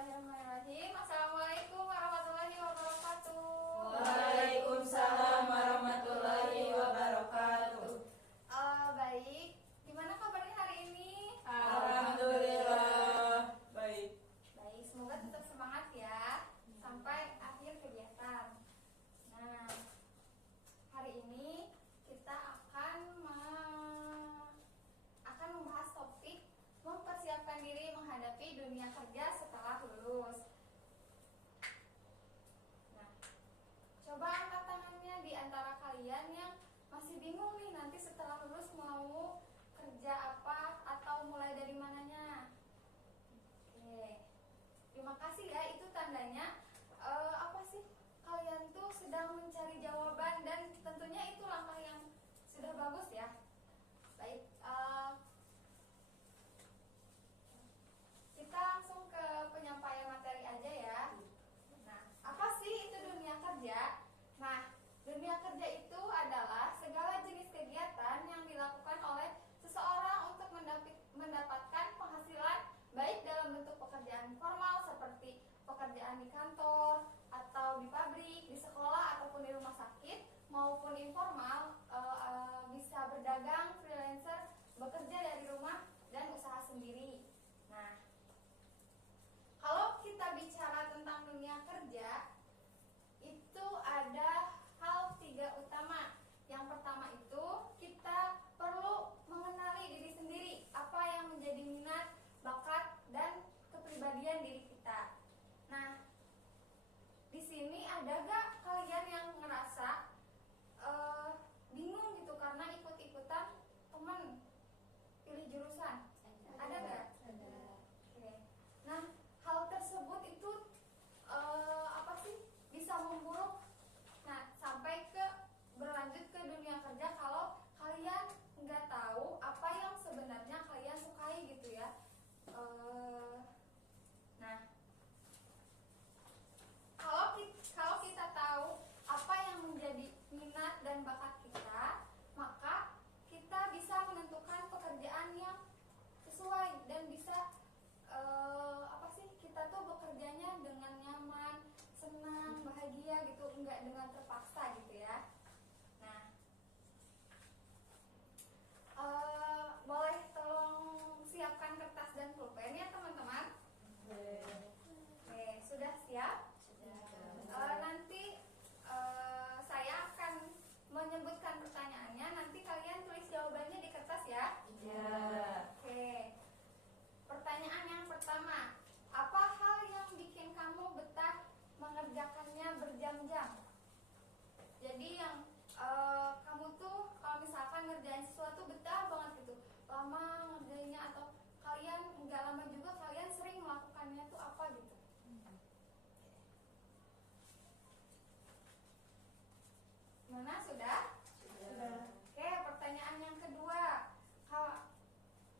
Bismillahirrahmanirrahim. Assalamualaikum warahmatullahi wabarakatuh. Waalaikumsalam warahmatullahi wabarakatuh. Baik, gimana kabarnya hari ini? Alhamdulillah baik. Baik, semoga tetap semangat ya sampai akhir kegiatan. Nah, hari ini kita akan membahas topik mempersiapkan diri menghadapi dunia kerja setelah lulus. Nah, coba angkat tangannya di antara kalian yang masih bingung nih nanti setelah lulus mau kerja apa atau mulai dari mananya. Oke, terima kasih ya, itu tandanya apa sih, kalian tuh sedang mencari jawaban dan tentunya itu langkah yang sudah bagus ya. Baik, kita langsung ke penyampaian materi aja ya. Nah, apa sih itu dunia kerja? Nah, dunia kerja itu adalah segala jenis kegiatan yang dilakukan oleh seseorang untuk mendapatkan penghasilan, baik dalam bentuk pekerjaan formal seperti pekerjaan di kantor atau di pabrik, di sekolah ataupun di rumah sakit, maupun informal, bisa berdagang, freelancer, bekerja dari rumah dan usaha sendiri. Nah, kalau kita bicara tentang dunia kerja, itu ada hal 3 utama. Yang pertama itu kita perlu mengenali diri sendiri, apa yang menjadi minat, bakat, dan kepribadian diri kita. Nah, di sini ada gak kalian yang ngerasa bingung gitu karena ikut-ikutan temen pilih jurusan? Ada gak? Ada. Oke. Nah, hal tersebut itu apa sih, bisa memburuk. Nah, sampai ke berlanjut ke dunia kerja kalau kalian nggak tahu apa yang sebenarnya kalian sukai gitu ya. Nah, kalau kita tahu apa yang menjadi minat dan bakat kita, maka kita bisa menentukan pekerjaan yang sesuai dan bisa apa sih, kita tuh bekerjanya dengan nyaman, senang, bahagia gitu, enggak dengan terpaksa gitu ya. Nah, boleh tolong siapkan kertas dan pulpen ya teman-teman. Oke, sudah siap? Nanti saya akan menyebutkan pertanyaannya, nanti kalian tulis jawabannya di kertas ya. Oke. Pertanyaan yang pertama, apa hal yang bikin kamu betah mengerjakannya berjam-jam? Jadi yang kamu tuh kalau misalkan ngerjain sesuatu betah banget gitu, lama ngerjainnya, atau kalian nggak lama juga kalian sering melakukannya tuh apa gitu? Mana sudah? Oke, pertanyaan yang kedua,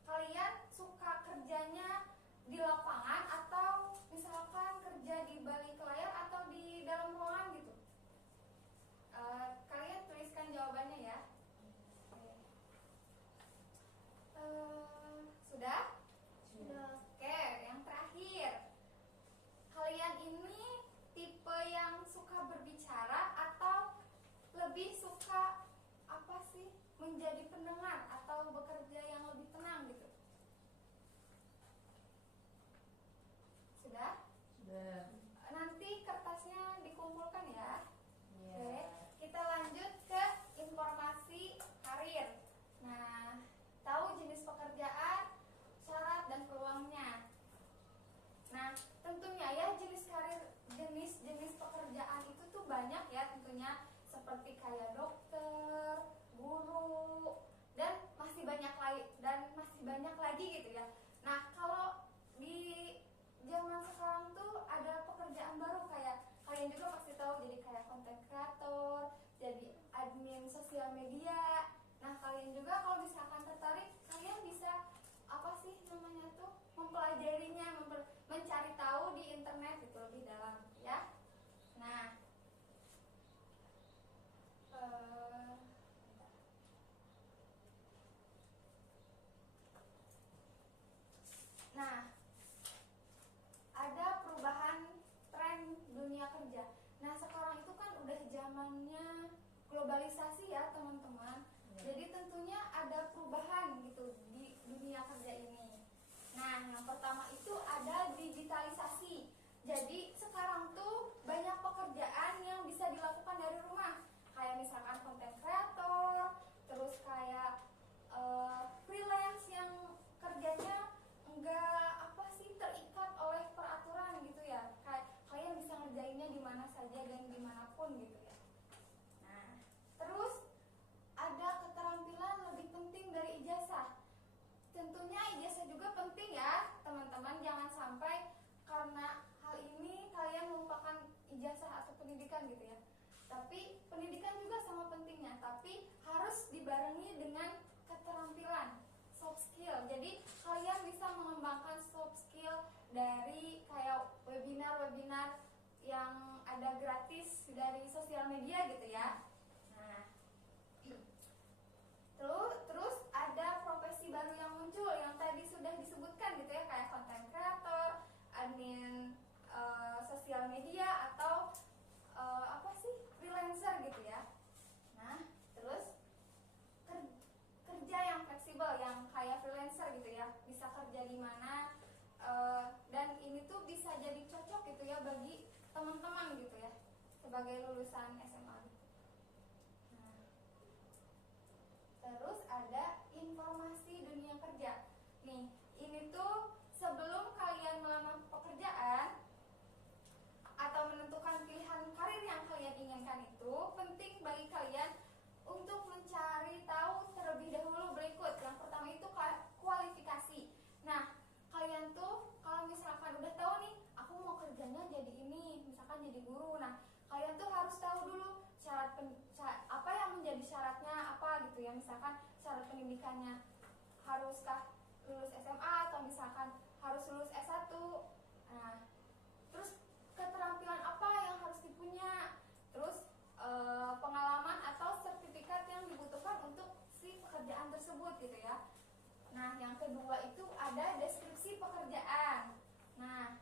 kalian suka kerjanya di lapangan atau misalkan kerja di balik layar atau di dalam ruangan gitu? Kalian tuliskan jawabannya ya. Sudah? Oke, yang terakhir, kalian ini tipe yang suka berbicara atau lebih suka digitalisasi ya teman-teman. Jadi tentunya ada perubahan gitu di dunia kerja ini. Nah, yang pertama itu ada digitalisasi. Jadi sekarang tuh banyak pekerjaan yang bisa dilakukan dari rumah. Kayak misalkan content creator, terus kayak freelance yang kerjanya enggak apa sih terikat oleh peraturan gitu ya. Kayak kalian bisa ngerjainnya di mana saja dan dimanapun gitu ya. Nah, terus ada keterampilan lebih penting dari ijazah. Tentunya ijazah juga penting ya teman-teman. Jangan sampai karena hal ini kalian melupakan ijazah atau pendidikan gitu ya. Tapi pendidikan juga sama pentingnya, tapi harus dibarengi dengan keterampilan, soft skill. Jadi kalian bisa mengembangkan soft skill dari kayak webinar-webinar yang ada gratis dari sosial media gitu ya. Nah, terus ada profesi baru yang muncul yang tadi sudah disebutkan gitu ya, kayak content creator, admin sosial media, atau apa sih, freelancer gitu ya. Nah, terus kerja yang fleksibel, yang kayak freelancer gitu ya, bisa kerja di mana, dan ini tuh bisa jadi cocok gitu ya bagi teman-teman gitu ya sebagai lulusan SMA gitu. Nah, terus ada informasi dunia kerja. Nih, ini tuh sebelum kalian melamar pekerjaan atau menentukan pilihan karir yang kalian inginkan, itu penting bagi kalian untuk mencari tahu terlebih dahulu berikut. Yang pertama itu kualifikasi. Nah, kalian tuh kalau misalkan udah tahu nih, aku mau kerjanya jadi ini, misalkan jadi guru. Nah, kalian tuh harus tahu dulu syarat apa yang menjadi syaratnya apa gitu ya. Misalkan syarat pendidikannya haruskah lulus SMA atau misalkan harus lulus S1. Nah, terus keterampilan apa yang harus dipunya, terus pengalaman atau sertifikat yang dibutuhkan untuk si pekerjaan tersebut gitu ya. Nah, yang kedua itu ada deskripsi pekerjaan. Nah,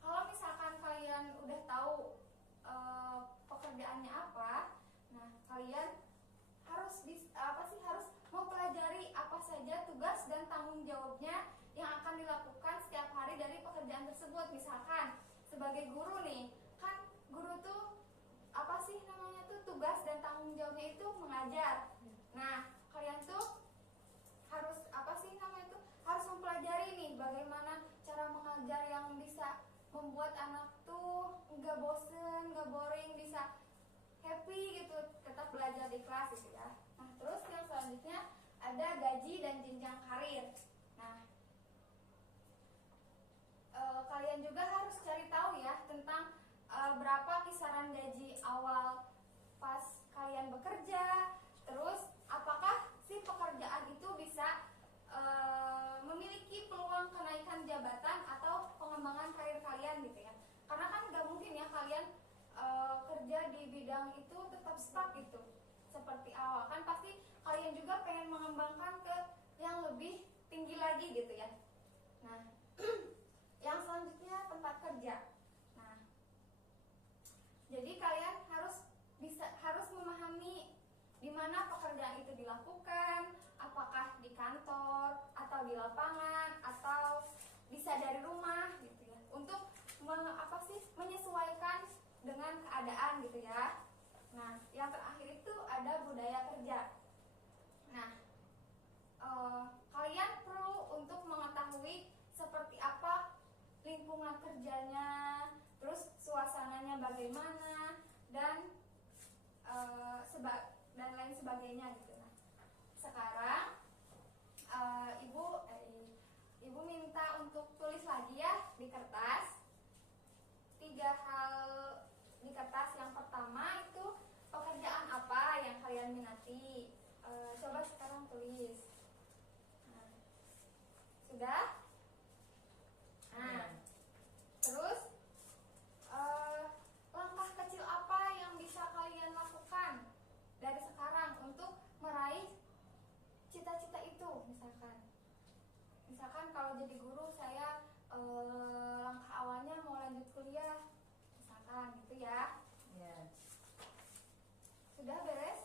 kalau misalkan kalian udah tahu pekerjaannya apa, nah kalian harus harus mempelajari apa saja tugas dan tanggung jawabnya yang akan dilakukan setiap hari dari pekerjaan tersebut. Misalkan sebagai guru nih, kan guru tuh apa sih namanya tuh, tugas dan tanggung jawabnya itu mengajar. Nah, kalian tuh harus apa sih namanya tuh, harus mempelajari nih bagaimana cara mengajar yang bisa membuat anak tuh nggak bosen, nggak boring, bisa happy gitu, tetap belajar di kelas gitu ya. Nah, terus yang selanjutnya ada gaji dan jenjang karir. Nah, kalian juga harus cari tahu ya tentang berapa kisaran gaji awal pas kalian bekerja. Terus apakah si pekerjaan itu bisa memiliki peluang kenaikan jabatan atau pengembangan karir kalian gitu ya. Karena kan nggak mungkin ya kalian kerja di bidang itu tetap stuck gitu seperti awal. Kan pasti kalian juga pengen mengembangkan ke yang lebih tinggi lagi gitu ya. Nah, yang selanjutnya tempat kerja. Nah, jadi kalian harus memahami di mana pekerjaan itu dilakukan, apakah di kantor atau di lapangan atau bisa dari rumah gitu ya. Untuk menyesuaikan dengan keadaan gitu ya. Nah, yang terakhir itu ada budaya kerja. Nah, kalian perlu untuk mengetahui seperti apa lingkungan kerjanya, terus suasananya bagaimana, dan dan lain sebagainya gitu. Nah, sekarang ibu minta untuk tulis lagi ya di kertas 3 hal di kertas. Yang pertama itu pekerjaan apa yang kalian minati. Coba sekarang tulis. Nah, sudah? Nah, terus langkah kecil apa yang bisa kalian lakukan dari sekarang untuk meraih cita-cita itu. Misalkan kalau jadi guru saya langkah awalnya mau lanjut kuliah misalkan gitu ya. Ya. Sudah beres?